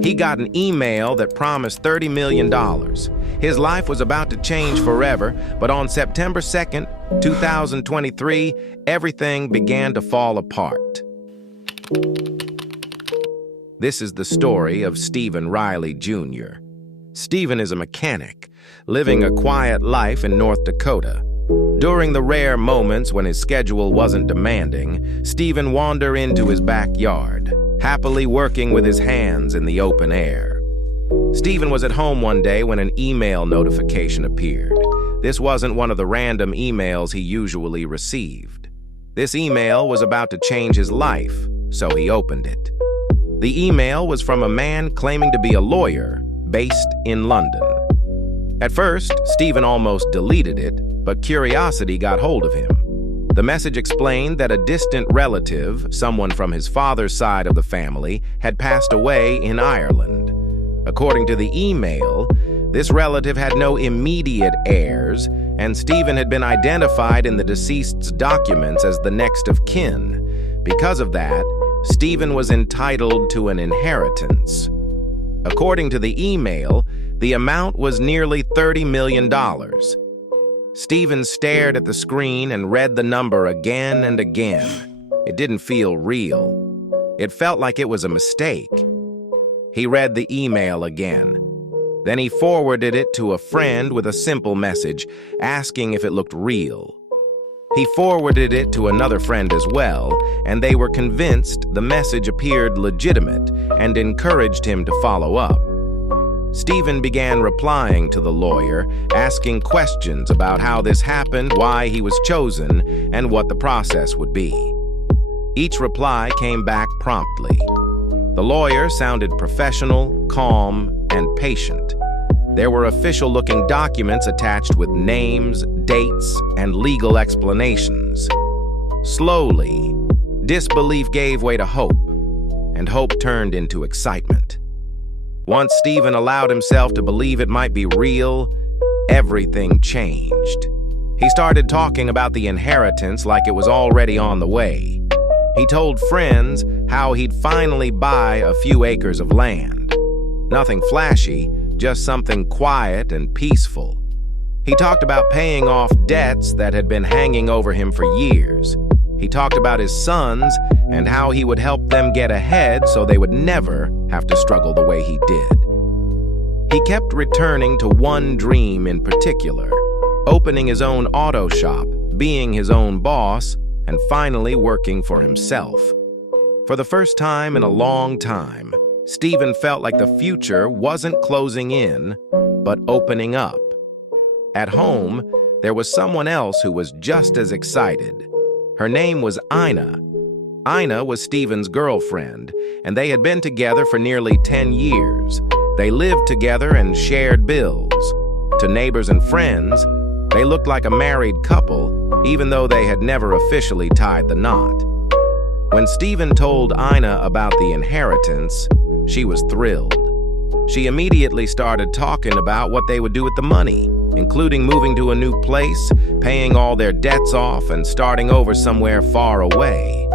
He got an email that promised $30 million. His life was about to change forever, but on September 2nd, 2023, everything began to fall apart. This is the story of Stephen Riley Jr. Stephen is a mechanic, living a quiet life in North Dakota. During the rare moments when his schedule wasn't demanding, Stephen wandered into his backyard, happily working with his hands in the open air. Stephen was at home one day when an email notification appeared. This wasn't one of the random emails he usually received. This email was about to change his life, so he opened it. The email was from a man claiming to be a lawyer based in London. At first, Stephen almost deleted it, but curiosity got hold of him. The message explained that a distant relative, someone from his father's side of the family, had passed away in Ireland. According to the email, this relative had no immediate heirs, and Stephen had been identified in the deceased's documents as the next of kin. Because of that, Stephen was entitled to an inheritance. According to the email, the amount was nearly $30 million. Stephen stared at the screen and read the number again and again. It didn't feel real. It felt like it was a mistake. He read the email again. Then he forwarded it to a friend with a simple message, asking if it looked real. He forwarded it to another friend as well, and they were convinced the message appeared legitimate and encouraged him to follow up. Stephen began replying to the lawyer, asking questions about how this happened, why he was chosen, and what the process would be. Each reply came back promptly. The lawyer sounded professional, calm, and patient. There were official-looking documents attached with names, dates, and legal explanations. Slowly, disbelief gave way to hope, and hope turned into excitement. Once Stephen allowed himself to believe it might be real, everything changed. He started talking about the inheritance like it was already on the way. He told friends how he'd finally buy a few acres of land. Nothing flashy, just something quiet and peaceful. He talked about paying off debts that had been hanging over him for years. He talked about his sons and how he would help them get ahead so they would never have to struggle the way he did. He kept returning to one dream in particular, opening his own auto shop, being his own boss, and finally working for himself. For the first time in a long time, Stephen felt like the future wasn't closing in, but opening up. At home, there was someone else who was just as excited. Her name was Ina. Ina was Stephen's girlfriend, and they had been together for nearly 10 years. They lived together and shared bills. To neighbors and friends, they looked like a married couple, even though they had never officially tied the knot. When Stephen told Ina about the inheritance, she was thrilled. She immediately started talking about what they would do with the money, including moving to a new place, paying all their debts off, and starting over somewhere far away.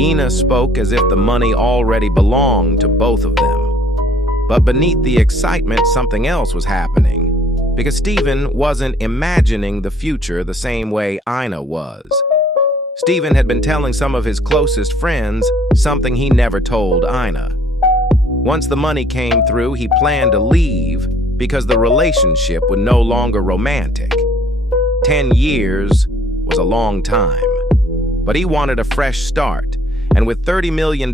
Ina spoke as if the money already belonged to both of them. But beneath the excitement, something else was happening, because Stephen wasn't imagining the future the same way Ina was. Stephen had been telling some of his closest friends something he never told Ina. Once the money came through, he planned to leave because the relationship was no longer romantic. 10 years was a long time, but he wanted a fresh start, and with $30 million,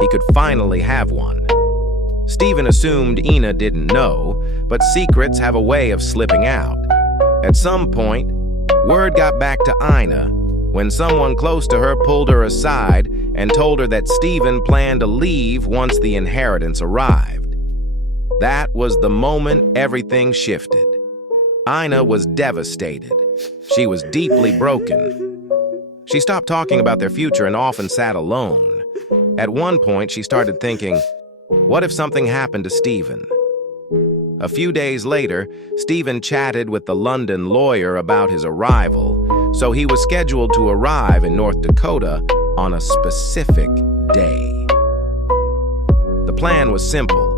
he could finally have one. Stephen assumed Ina didn't know, but secrets have a way of slipping out. At some point, word got back to Ina when someone close to her pulled her aside and told her that Stephen planned to leave once the inheritance arrived. That was the moment everything shifted. Ina was devastated. She was deeply broken. She stopped talking about their future and often sat alone. At one point, she started thinking, what if something happened to Stephen? A few days later, Stephen chatted with the London lawyer about his arrival, so he was scheduled to arrive in North Dakota on a specific day. The plan was simple.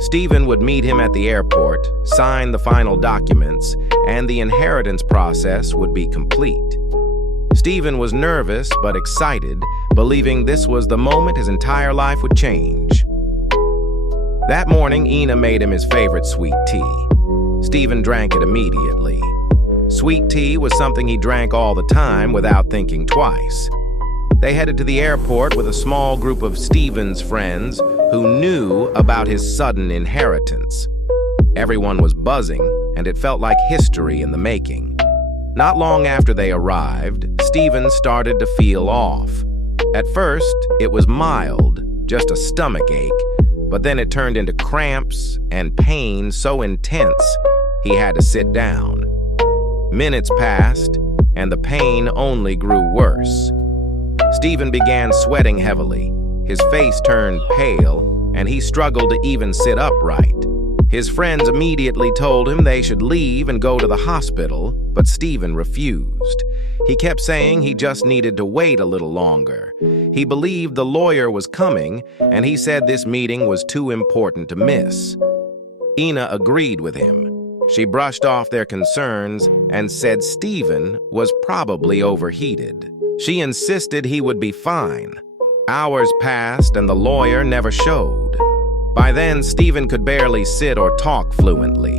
Stephen would meet him at the airport, sign the final documents, and the inheritance process would be complete. Stephen was nervous but excited, believing this was the moment his entire life would change. That morning, Ina made him his favorite sweet tea. Stephen drank it immediately. Sweet tea was something he drank all the time without thinking twice. They headed to the airport with a small group of Stephen's friends who knew about his sudden inheritance. Everyone was buzzing, and it felt like history in the making. Not long after they arrived, Stephen started to feel off. At first, it was mild, just a stomach ache, but then it turned into cramps and pain so intense he had to sit down. Minutes passed, and the pain only grew worse. Stephen began sweating heavily. His face turned pale, and he struggled to even sit upright. His friends immediately told him they should leave and go to the hospital, but Stephen refused. He kept saying he just needed to wait a little longer. He believed the lawyer was coming, and he said this meeting was too important to miss. Ina agreed with him. She brushed off their concerns and said Stephen was probably overheated. She insisted he would be fine. Hours passed and the lawyer never showed. By then, Stephen could barely sit or talk fluently.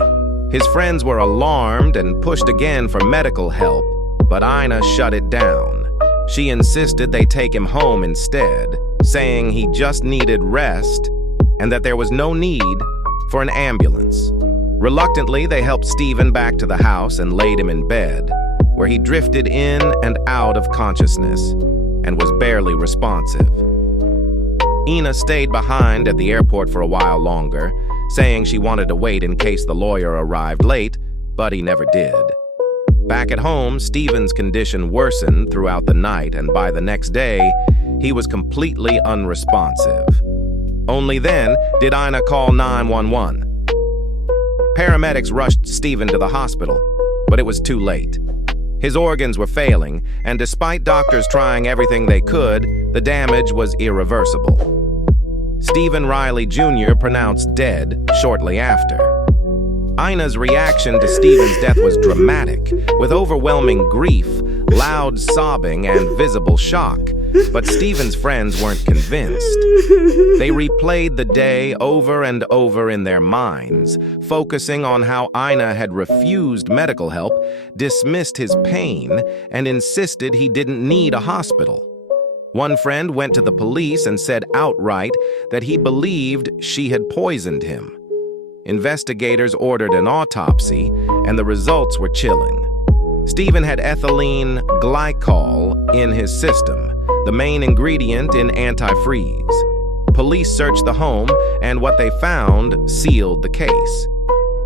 His friends were alarmed and pushed again for medical help, but Ina shut it down. She insisted they take him home instead, saying he just needed rest and that there was no need for an ambulance. Reluctantly, they helped Stephen back to the house and laid him in bed, where he drifted in and out of consciousness and was barely responsive. Ina stayed behind at the airport for a while longer, saying she wanted to wait in case the lawyer arrived late, but he never did. Back at home, Stephen's condition worsened throughout the night, and by the next day, he was completely unresponsive. Only then did Ina call 911. Paramedics rushed Stephen to the hospital, but it was too late. His organs were failing, and despite doctors trying everything they could, the damage was irreversible. Stephen Riley Jr. pronounced dead shortly after. Ina's reaction to Stephen's death was dramatic, with overwhelming grief, loud sobbing, and visible shock. But Stephen's friends weren't convinced. They replayed the day over and over in their minds, focusing on how Ina had refused medical help, dismissed his pain, and insisted he didn't need a hospital. One friend went to the police and said outright that he believed she had poisoned him. Investigators ordered an autopsy, and the results were chilling. Stephen had ethylene glycol in his system, the main ingredient in antifreeze. Police searched the home, and what they found sealed the case.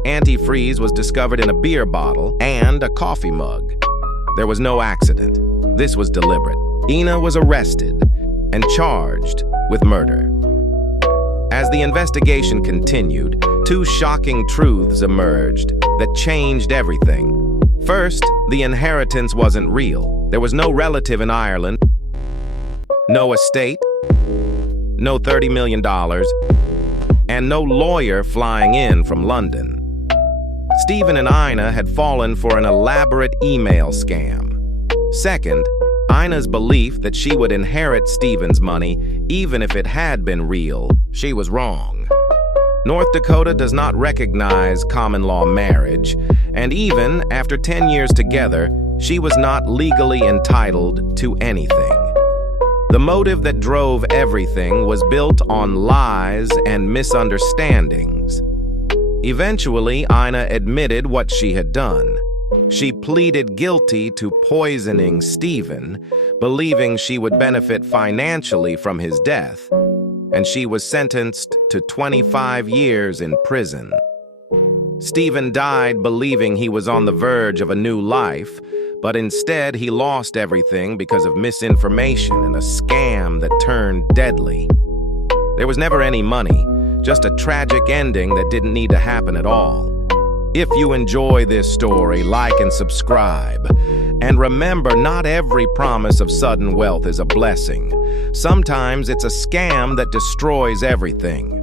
Antifreeze was discovered in a beer bottle and a coffee mug. There was no accident. This was deliberate. Ina was arrested and charged with murder. As the investigation continued, two shocking truths emerged that changed everything. First, the inheritance wasn't real. There was no relative in Ireland, no estate, no $30 million, and no lawyer flying in from London. Stephen and Ina had fallen for an elaborate email scam. Second, Ina's belief that she would inherit Stephen's money, even if it had been real, she was wrong. North Dakota does not recognize common law marriage, and even after 10 years together, she was not legally entitled to anything. The motive that drove everything was built on lies and misunderstandings. Eventually, Ina admitted what she had done. She pleaded guilty to poisoning Stephen, believing she would benefit financially from his death, and she was sentenced to 25 years in prison. Stephen died believing he was on the verge of a new life, but instead he lost everything because of misinformation and a scam that turned deadly. There was never any money, just a tragic ending that didn't need to happen at all. If you enjoy this story, like and subscribe. And remember, not every promise of sudden wealth is a blessing. Sometimes it's a scam that destroys everything.